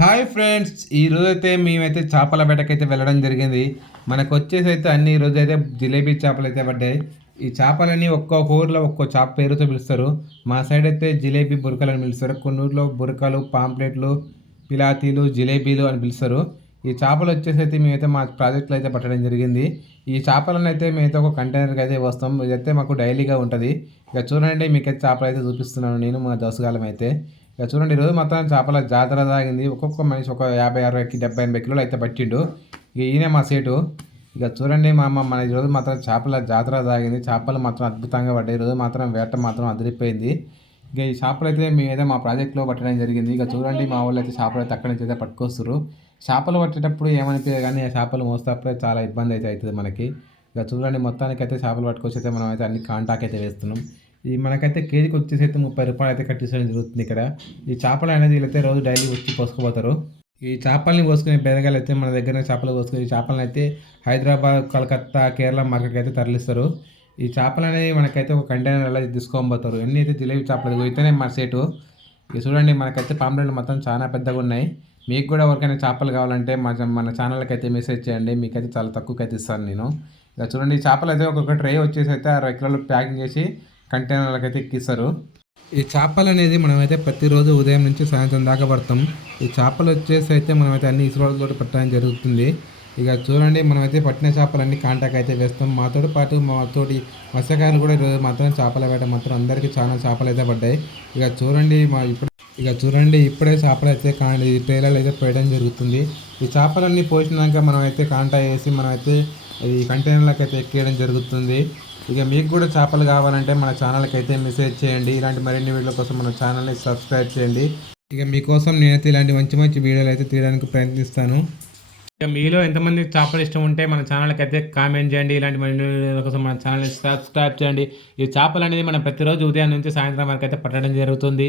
Hi friends, ఈరోజైతే మేమైతే చేపల వేటకైతే వెళ్ళడం జరిగింది. మనకు వచ్చేసి అయితే అన్ని ఈరోజు అయితే జిలేబీ చేపలు అయితే పడ్డాయి. ఈ చేపలని ఒక్కొక్క ఊర్లో ఒక్కో చేప పేరుతో పిలుస్తారు. మా సైడ్ అయితే జిలేబీ బురకలు అని పిలుస్తారు. కొన్ని ఊర్లో బురకలు, పాంప్లెట్లు, పిలాతీలు, జిలేబీలు అని పిలుస్తారు. ఈ చేపలు వచ్చేసి అయితే మేమైతే మా ప్రాజెక్టులో అయితే పట్టడం జరిగింది. ఈ చేపలను అయితే మేమైతే ఒక కంటైనర్కి అయితే వస్తాం. ఇదైతే మాకు డైలీగా ఉంటుంది. ఇక చూడండి, మీకైతే చేపలు అయితే చూపిస్తున్నాను నేను, మా దోసగాలం అయితే. ఇక చూడండి, ఈరోజు మొత్తం చేపల జాతర సాగింది. ఒక్కొక్క మనిషి ఒక 50, 60, 70, 80 కిలోలు అయితే పట్టిండు. ఇక ఈయనే మా సేటు. ఇక చూడండి మా అమ్మ, మన ఈరోజు మాత్రం చేపల జాతర సాగింది. చేపలు మాత్రం అద్భుతంగా పడ్డాయి. ఈరోజు మాత్రం వేట మాత్రం అదిరిపోయింది. ఇక ఈ చేపలు అయితే మేమైతే మా ప్రాజెక్ట్లో పట్టడం జరిగింది. ఇక చూడండి, మా వాళ్ళు అయితే చేపలు అయితే అక్కడి నుంచి అయితే పట్టుకొస్తారు. చేపలు పట్టేటప్పుడు ఏమనిపించదు, కానీ ఆ చేపలు మోసేటప్పుడే చాలా ఇబ్బంది అయితే అవుతుంది మనకి. ఇక చూడండి, మొత్తానికి అయితే చేపలు పట్టుకొచ్చి అయితే మనం అయితే అన్ని కాంటాక్ అయితే వేస్తున్నాం. ఈ మనకైతే కేజీకి వచ్చేసి అయితే 30 రూపాయలు అయితే కట్టించడం జరుగుతుంది ఇక్కడ. ఈ చేపలు అనేది వీళ్ళైతే రోజు డైలీ వచ్చి పోసుకుపోతారు. ఈ చేపల్ని పోసుకునే బెదగాలు అయితే మన దగ్గర చేపలు పోసుకుని ఈ చేపలను అయితే హైదరాబాద్, కలకత్తా, కేరళ మార్కెట్కి అయితే తరలిస్తారు. ఈ చేపలు అనేది మనకైతే ఒక కంటైనర్ అలా తీసుకొని పోతారు. ఎన్ని అయితే జిలేబీ చేపలు అయితేనే మన సేటు. ఇక చూడండి, మనకైతే పాంప్లెట్లు మొత్తం చాలా పెద్దగా ఉన్నాయి. మీకు కూడా ఎవరికైనా చేపలు కావాలంటే మన ఛానల్కి అయితే మెసేజ్ చేయండి, మీకైతే చాలా తక్కువకి అయితే ఇస్తాను నేను. ఇక చూడండి, ఈ చేపలు అయితే ఒక్కొక్క ట్రే వచ్చేసి అయితే 60 కిలోలు ప్యాకింగ్ చేసి కంటైనర్లకు అయితే ఎక్కిస్తారు. ఈ చేపలు అనేది మనమైతే ప్రతిరోజు ఉదయం నుంచి సాయంత్రం దాకా పడతాం. ఈ చేపలు వచ్చేసి అయితే మనమైతే అన్ని ఇసుకలతో పట్టడం జరుగుతుంది. ఇక చూడండి, మనమైతే పట్టిన చేపలన్నీ కాంటాక్ట్ అయితే వేస్తాం. మాతో పాటు మాతోటి మత్స్యకారులు కూడా ఈరోజు మాత్రం చేపల వేట మాత్రం అందరికీ చాలా చేపలు అయితే పడ్డాయి. ఇక చూడండి ఇప్పుడే చేపలు అయితే ట్రైలర్లు అయితే పోయడం జరుగుతుంది. ఈ చేపలన్నీ పోసినాక మనమైతే కాంటాక్ట్ వేసి మనమైతే ఈ కంటైనర్లకు అయితే ఎక్కేయడం జరుగుతుంది. ఇక మీకు కూడా చేపలు కావాలంటే మన ఛానల్కి అయితే మెసేజ్ చేయండి. ఇలాంటి మరిన్ని వీడియోల కోసం మన ఛానల్ని సబ్స్క్రైబ్ చేయండి. ఇక మీకోసం నేనైతే ఇలాంటి మంచి మంచి వీడియోలు అయితే తీయడానికి ప్రయత్నిస్తాను. ఇక మీలో ఎంతమంది చేపలు ఇష్టం ఉంటే మన ఛానల్కి అయితే కామెంట్ చేయండి. ఇలాంటి మరిన్ని వీడియోల కోసం మన ఛానల్ని సబ్స్క్రైబ్ చేయండి. ఈ చేపలు అనేది మనం ప్రతిరోజు ఉదయం నుంచి సాయంత్రం వరకు అయితే పట్టడం జరుగుతుంది.